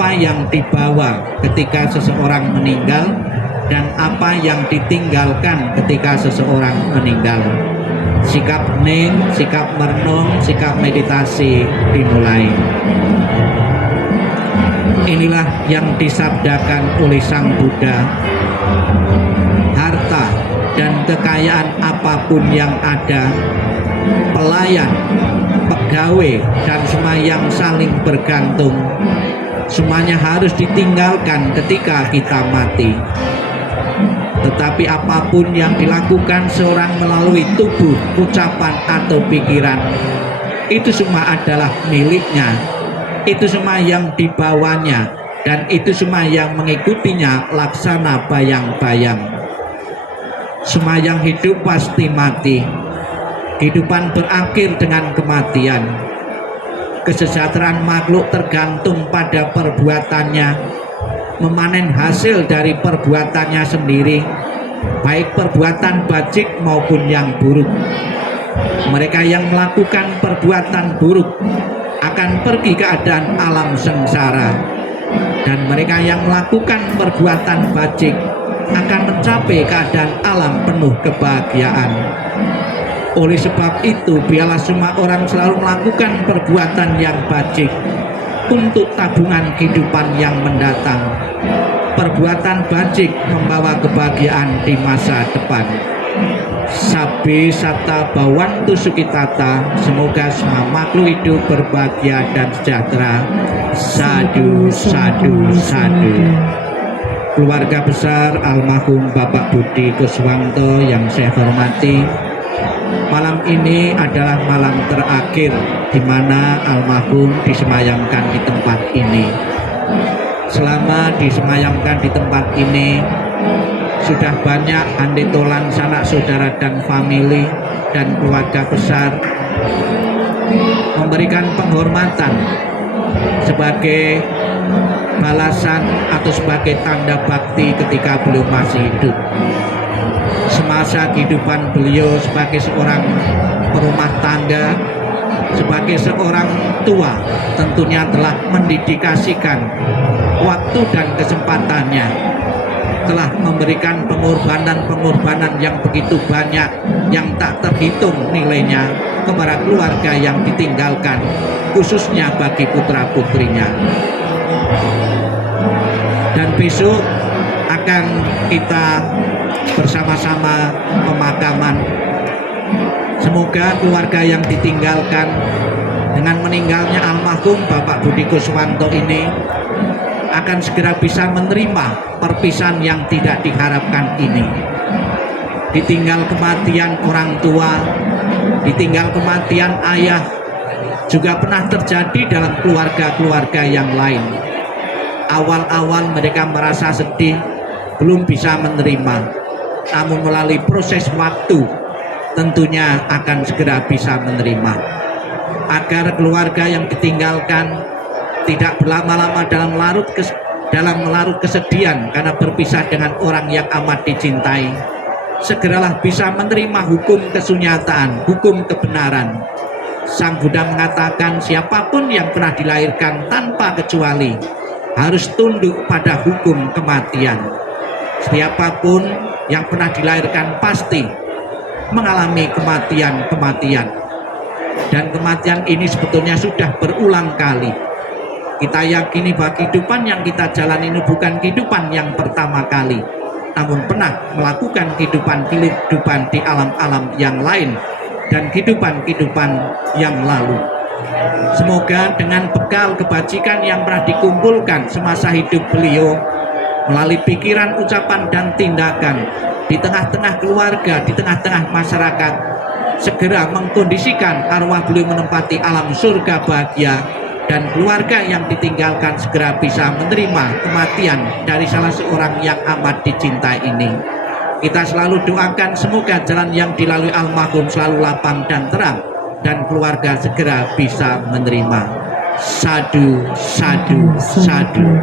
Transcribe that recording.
apa yang dibawa ketika seseorang meninggal dan apa yang ditinggalkan ketika seseorang meninggal. Sikap hening, sikap merenung, sikap meditasi dimulai. Inilah yang disabdakan oleh Sang Buddha. Harta dan kekayaan apapun yang ada, pelayan, pegawai, dan semua yang saling bergantung, semuanya harus ditinggalkan ketika kita mati. Tetapi apapun yang dilakukan seorang melalui tubuh, ucapan, atau pikiran, itu semua adalah miliknya. Itu semua yang dibawanya, dan itu semua yang mengikutinya laksana bayang-bayang. Semua yang hidup pasti mati. Kehidupan berakhir dengan kematian. Kesejahteraan makhluk tergantung pada perbuatannya, memanen hasil dari perbuatannya sendiri, baik perbuatan bajik maupun yang buruk. Mereka yang melakukan perbuatan buruk akan pergi ke keadaan alam sengsara, dan mereka yang melakukan perbuatan bajik akan mencapai keadaan alam penuh kebahagiaan. Oleh sebab itu, biarlah semua orang selalu melakukan perbuatan yang bajik untuk tabungan kehidupan yang mendatang. Perbuatan bajik membawa kebahagiaan di masa depan. Sabbe satta bhavantu sukhitata. Semoga semua makhluk hidup berbahagia dan sejahtera. Sadu, sadu, sadu. Keluarga besar almarhum Bapak Budi Kuswanto yang saya hormati, malam ini adalah malam terakhir di mana almarhum disemayamkan di tempat ini. Selama disemayamkan di tempat ini, sudah banyak handetolan sanak saudara dan famili dan keluarga besar memberikan penghormatan sebagai balasan atau sebagai tanda bakti ketika beliau masih hidup. Semasa kehidupan beliau sebagai seorang perumah tangga, sebagai seorang tua, tentunya telah mendedikasikan waktu dan kesempatannya, telah memberikan pengorbanan-pengorbanan yang begitu banyak, yang tak terhitung nilainya kepada keluarga yang ditinggalkan, khususnya bagi putra-putrinya. Dan besok akan kita bersama-sama pemakaman. Semoga keluarga yang ditinggalkan dengan meninggalnya almarhum Bapak Budi Kuswanto ini akan segera bisa menerima perpisahan yang tidak diharapkan ini. Ditinggal kematian orang tua, ditinggal kematian ayah, juga pernah terjadi dalam keluarga-keluarga yang lain. Awal-awal mereka merasa sedih, belum bisa menerima, namun melalui proses waktu tentunya akan segera bisa menerima. Agar keluarga yang ditinggalkan tidak berlama-lama dalam melarut kesedihan karena berpisah dengan orang yang amat dicintai, segeralah bisa menerima hukum kesunyataan, hukum kebenaran. Sang Buddha mengatakan siapapun yang pernah dilahirkan tanpa kecuali harus tunduk pada hukum kematian. Siapapun yang pernah dilahirkan pasti mengalami kematian-kematian, dan kematian ini sebetulnya sudah berulang kali. Kita yakini bahwa kehidupan yang kita jalani ini bukan kehidupan yang pertama kali, namun pernah melakukan kehidupan di alam-alam yang lain dan kehidupan-kehidupan yang lalu. Semoga dengan bekal kebajikan yang pernah dikumpulkan semasa hidup beliau, melalui pikiran, ucapan, dan tindakan di tengah-tengah keluarga, di tengah-tengah masyarakat, segera mengkondisikan arwah beliau menempati alam surga bahagia, dan keluarga yang ditinggalkan segera bisa menerima kematian dari salah seorang yang amat dicintai ini. Kita selalu doakan semoga jalan yang dilalui almarhum selalu lapang dan terang, dan keluarga segera bisa menerima. Sadu, sadu, sadu.